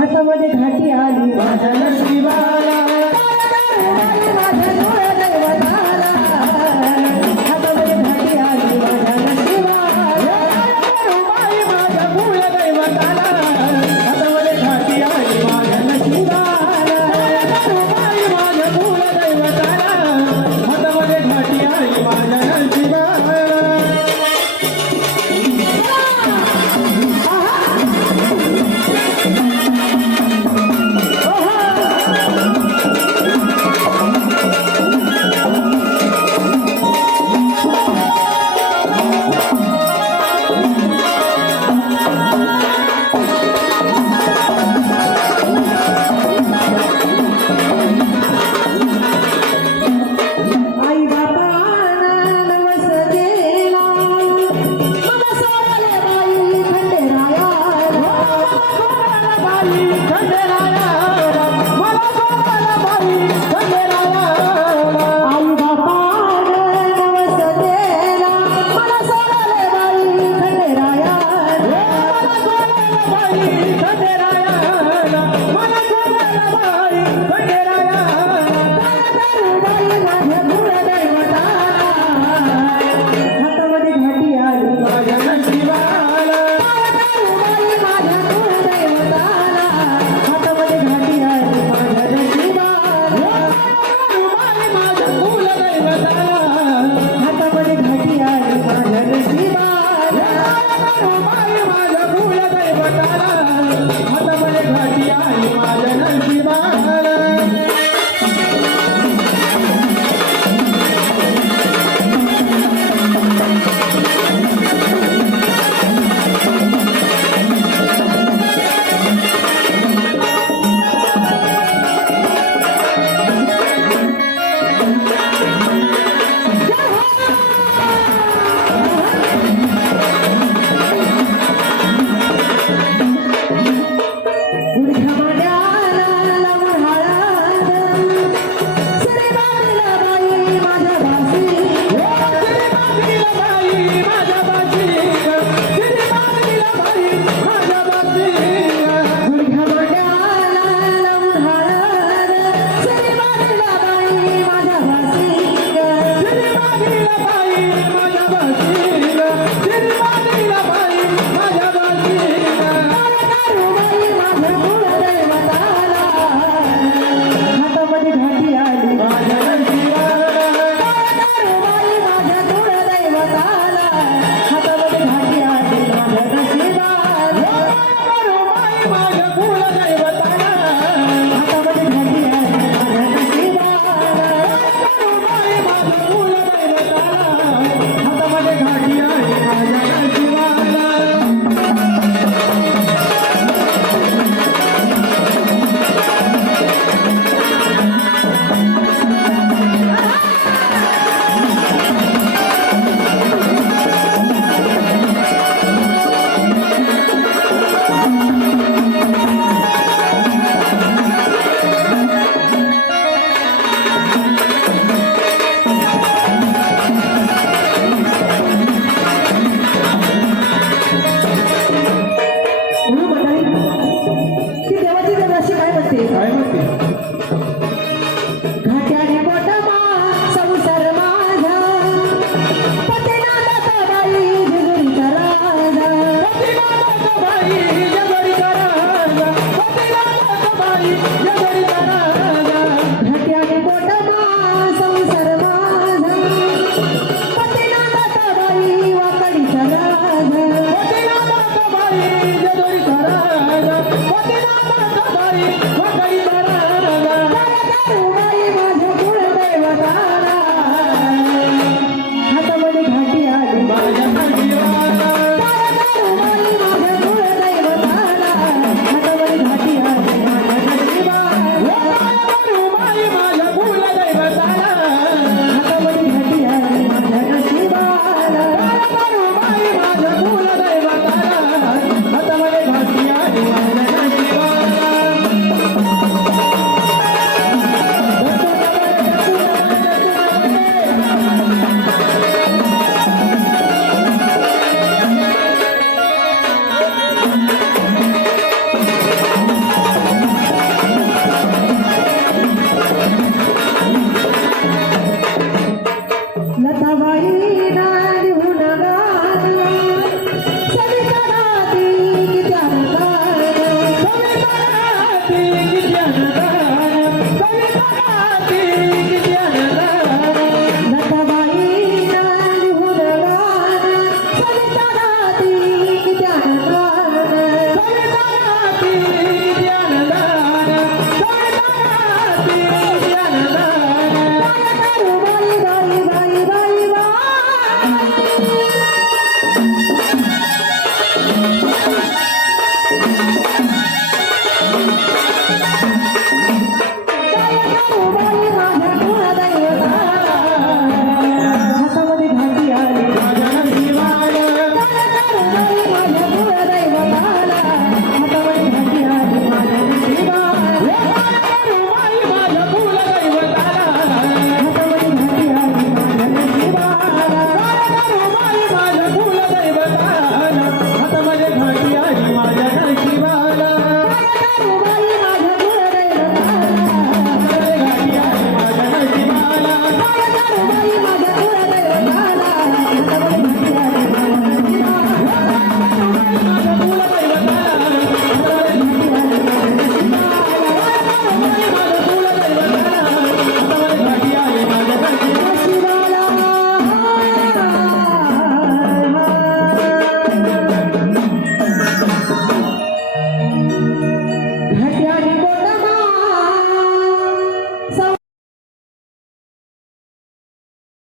हातामध्ये घाटी आली माझ्या नशिबाला